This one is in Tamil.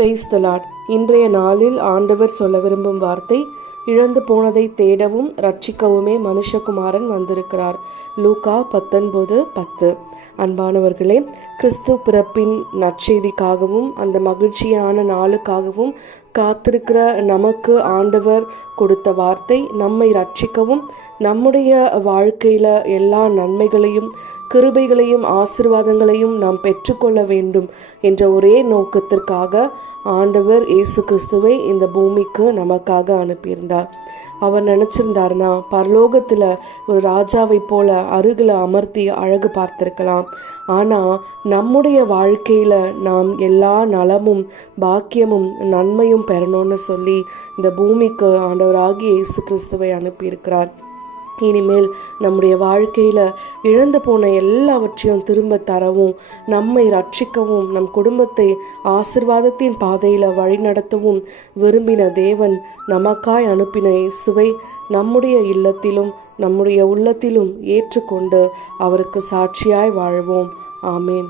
Praise the Lord. இன்றைய நாளில் ஆண்டவர் சொல்ல விரும்பும் வார்த்தை, இழந்து போனதை தேடவும் ரட்சிக்கவுமே மனுஷகுமாரன் வந்திருக்கிறார். லூக்கா 19:10. அன்பானவர்களே, கிறிஸ்து பிறப்பின் நற்செய்திக்காகவும் அந்த மகிழ்ச்சியான நாளுக்காகவும் காத்திருக்கிற நமக்கு ஆண்டவர் கொடுத்த வார்த்தை, நம்மை ரட்சிக்கவும் நம்முடைய வாழ்க்கையில் எல்லா நன்மைகளையும் கிருபைகளையும் ஆசீர்வாதங்களையும் நாம் பெற்றுக்கொள்ள வேண்டும் என்ற ஒரே நோக்கத்திற்காக ஆண்டவர் இயேசு கிறிஸ்துவை இந்த பூமிக்கு நமக்காக அனுப்பியிருந்தார். அவர் நினச்சிருந்தாருன்னா பரலோகத்தில் ஒரு ராஜாவை போல அருகில் அமர்த்தி அழகு பார்த்திருக்கலாம். ஆனால் நம்முடைய வாழ்க்கையில் நாம் எல்லா நலமும் பாக்கியமும் நன்மையும் பெறணும்னு சொல்லி இந்த பூமிக்கு ஆண்டவராகிய இயேசு கிறிஸ்துவை அனுப்பியிருக்கிறார். இனிமேல் நம்முடைய வாழ்க்கையில் இழந்து போன எல்லாவற்றையும் திரும்ப தரவும், நம்மை ரட்சிக்கவும், நம் குடும்பத்தை ஆசீர்வாதத்தின் பாதையில் வழிநடத்தவும் விரும்பின தேவன் நமக்காய் அனுப்பின இயேசுவை நம்முடைய இல்லத்திலும் நம்முடைய உள்ளத்திலும் ஏற்றுக்கொண்டு அவருக்கு சாட்சியாய் வாழ்வோம். ஆமேன்.